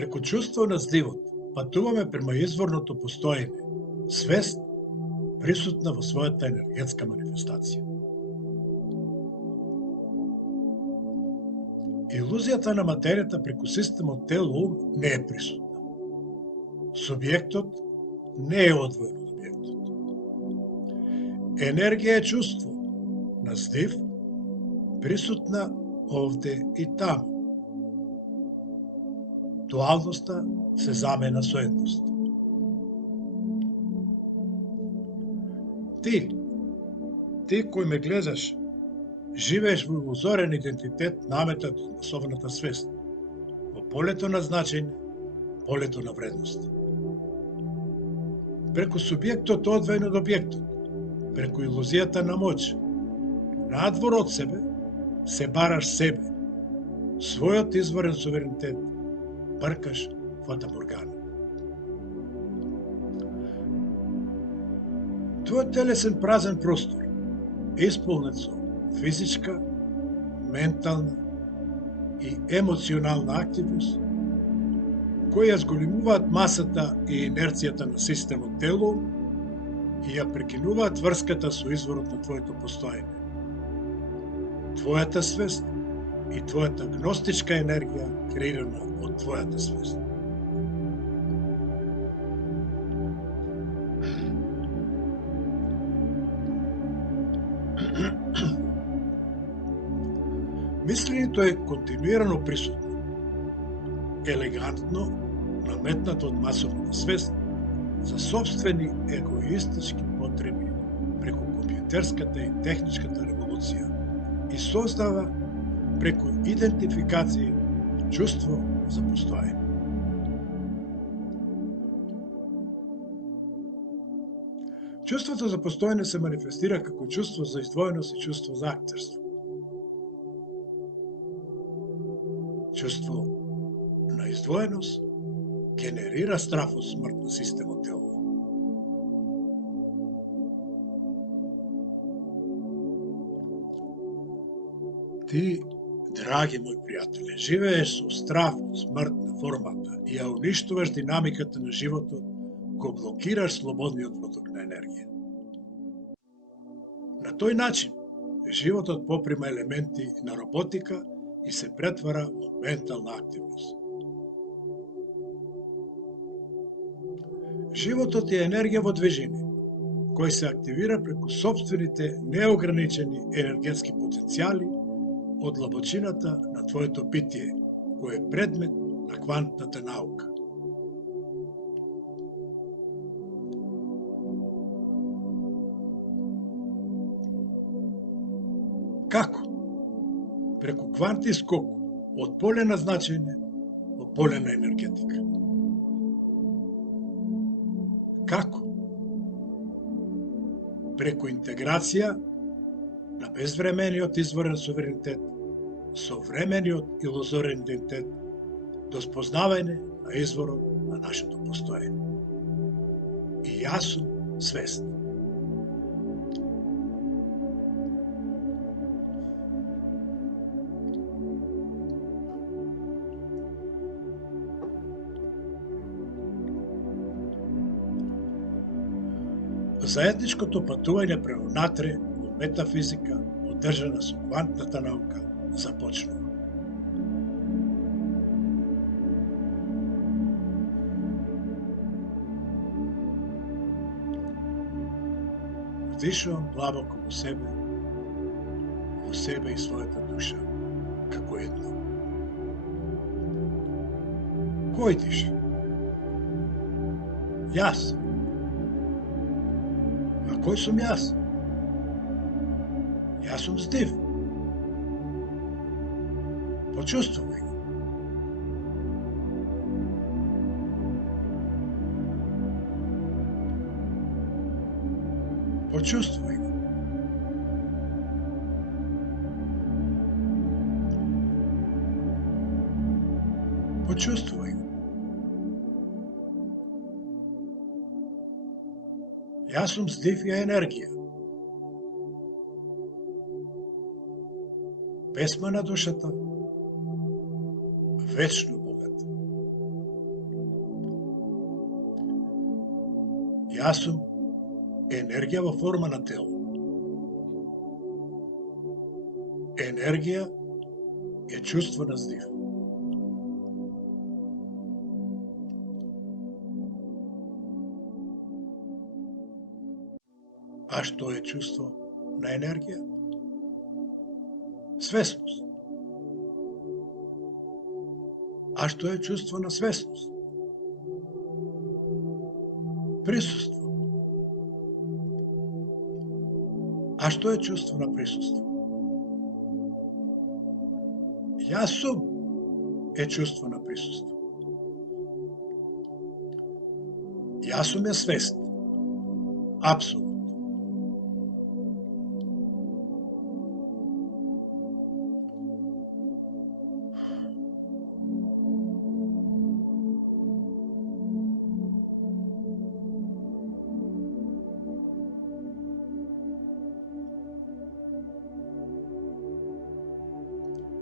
Преку чувство на здивот, патуваме према изворното постоење, свест присутна во својата енергетска манифестација. Илузијата на материјата преку системот тело-ум не е присутна. Субјектот не е одвоен од објектот. Енергија е чувство, на здив, присутна овде и таму. Дуалноста се замена со едност. Ти кој ме гледаш, живееш во илузорен идентитет наметат од масовната свест, во полето на значење, полето на вредност. Преку субјектот одвоен од објектот, преку илузијата на моќ, надвор од себе, се бараш себе, својот изворен суверенитет, бркаш фатаморгана. Твојот телесен празен простор е исполнет со физичка, ментална и емоционална активност, кои ја зголемуваат масата и инерцијата на системот тело и ја прекинуваат врската со изворот на твоето постоење. Твојата свест и твојата гностичка енергија креирана од твојата свест. Мисленето е континуирано присутно, елегантно наметнато од масовната свест за собствени егоистички потреби преку компјутерската и техничката револуција и создава преку идентификација чувство за постоење. Чувството за постоење се манифестира како чувство за издвоеност и чувство за актерство. Чувство на издвоеност генерира страф од смрт на системот тело. Ти, драги мој пријателе, живееш со страф од смрт на формата и ја уништуваш динамиката на животот, го блокираш слободниот поток на енергија. На тој начин, животот поприма елементи на роботика и се претвара во ментална активност. Животот е енергија во движење, кој се активира преку собствените неограничени енергетски потенцијали од длабочината на твоето битие, кој е предмет на квантната наука. Како? Преку квантни скок од поле на значење во поле на енергетика. Како? Преку интеграција на безвремениот изворен суверенитет со времениот илузорен идентитет до спознавање на изворот на нашето постоење. И јас сум свест. Заедничкото патување пренатре во метафизика, поддржана со квантната наука, започнува. Вдишувам длабоко во себе и својата душа, како едно. Кој диша? Јас. А кој сум јас? Јас сум здив. Почувствувај го. Почувствувај го. Почувствувај го. Јас сум здивја енергија. Песма на душата, вечно богата. Јас сум енергија во форма на тело. Енергија е чувство на здив. А што е чувство на енергија? Свесност. А што е чувство на свесност? Присуство. А што е чувство на присуство? Јас сум е чувство на присуство. Јас сум е свест. Апсолутно.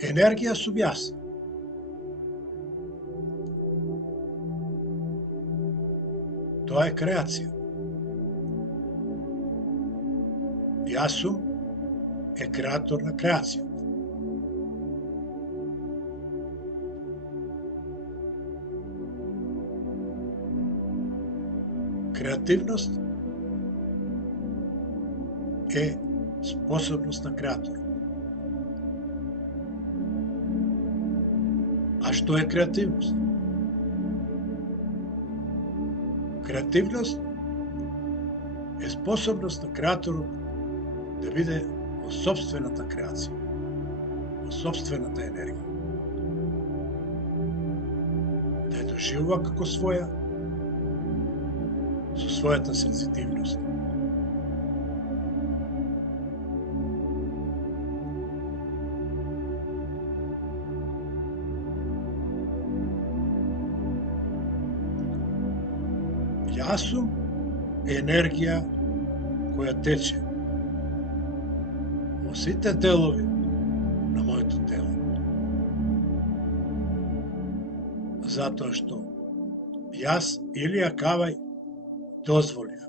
Енергија сум јас. Тоа е креација. Јас сум е креатор на креацијата. Креативност е способност на креаторот. А што е креативност? Креативност е способност на креаторот да биде во собствената креација, во собствената енергија. Да ја доживува како своја, со својата сензитивност. Јас сум енергија која тече во сите делови на моето тело. Затоа што јас Илија Кавај дозволив.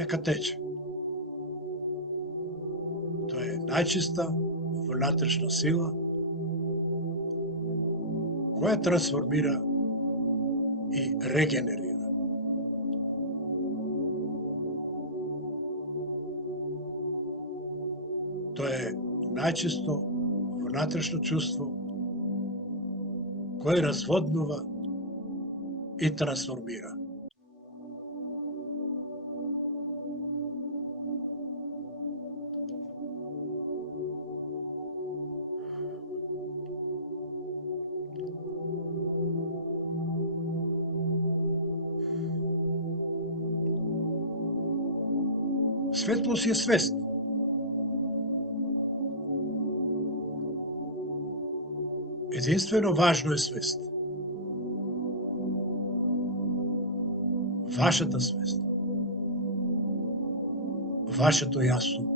Нека тече. Тоа е најчиста внатрешна сила која трансформира и регенерира. Тоа е најчисто внатрешно чувство кое разводнува и трансформира. Светлост е свест. Единствено важно е свест. Вашата свест. Вашето јас сум.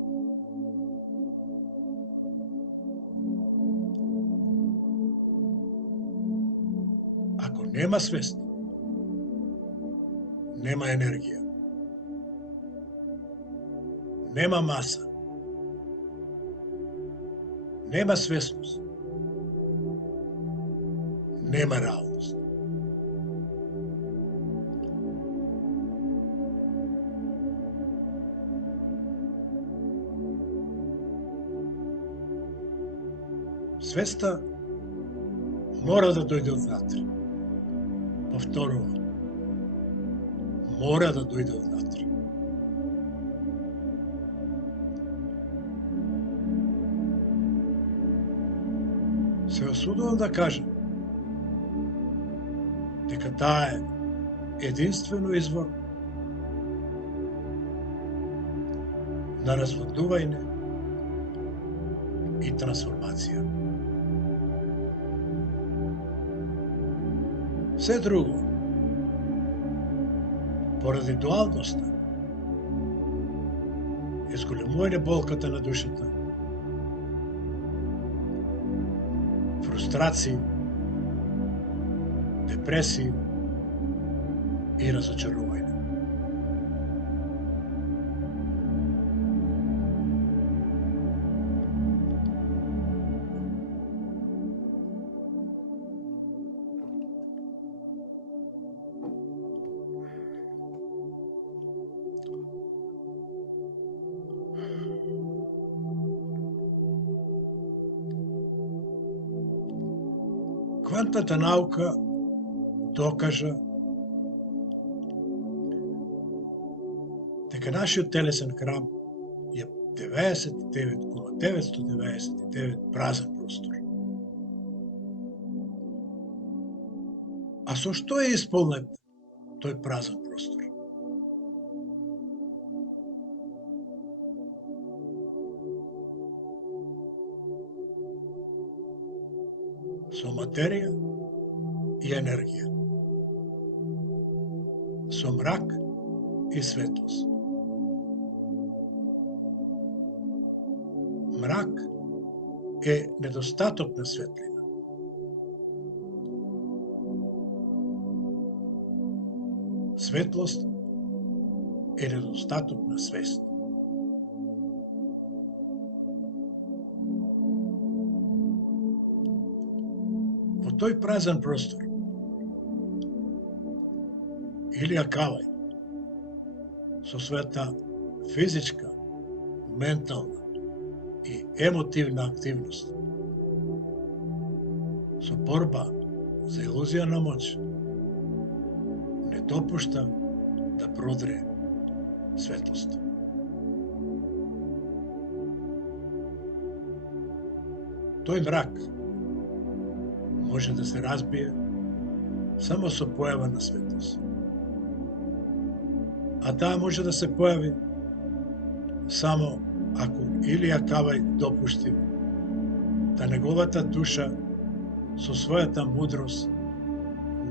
Ако нема свест, нема енергија. Нема маса. Нема свесност. Нема реалност. Свеста мора да дојде однатре. Повторувам. Мора да дојде однатре. Се осудувам да кажам дека таа е единствено извор на разводнување и трансформација. Се друго, поради дуалноста, е зголемување болката на душата, фрустрација, депресија, и разочарување. Квантната наука докажа дека нашиот телесен храм е 99,999 празен простор. А со што е исполнет тој празен простор? Со материја и енергија, со мрак и светлост. Мрак е недостаток на светлина. Светлост е недостаток на свест. Во тој празен простор Илија Калај со својата физичка, ментална и емотивна активност, со борба за илузија на моќ, не допушта да продре светлост. Тој мрак може да се разбие само со појава на светлост. А таа може да се појави само ако Илија Калај допушти да неговата душа со својата мудрост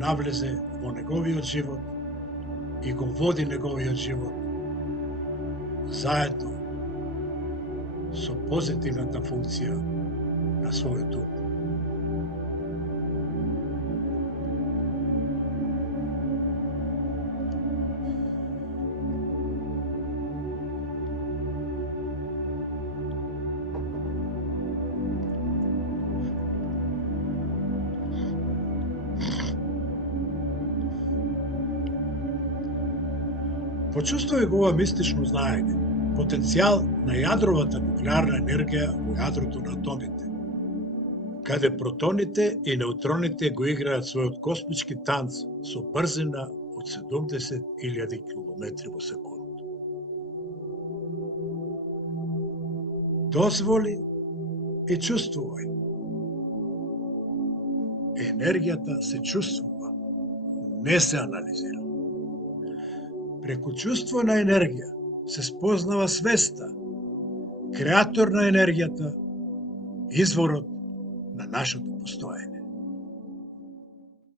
навлезе во неговиот живот и го води неговиот живот заедно со позитивната функција на својот ум. Почувствувај го ова мистично знаење, потенцијал на јадровата нуклеарна енергија во јадрото на атомите, каде протоните и неутроните го играат својот космички танц со брзина од 70.000 км во секунд. Дозволи и чувствувај. Енергијата се чувствува, не се анализира. Преку чувство на енергија се спознава свеста, креатор на енергијата, изворот на нашето постоење.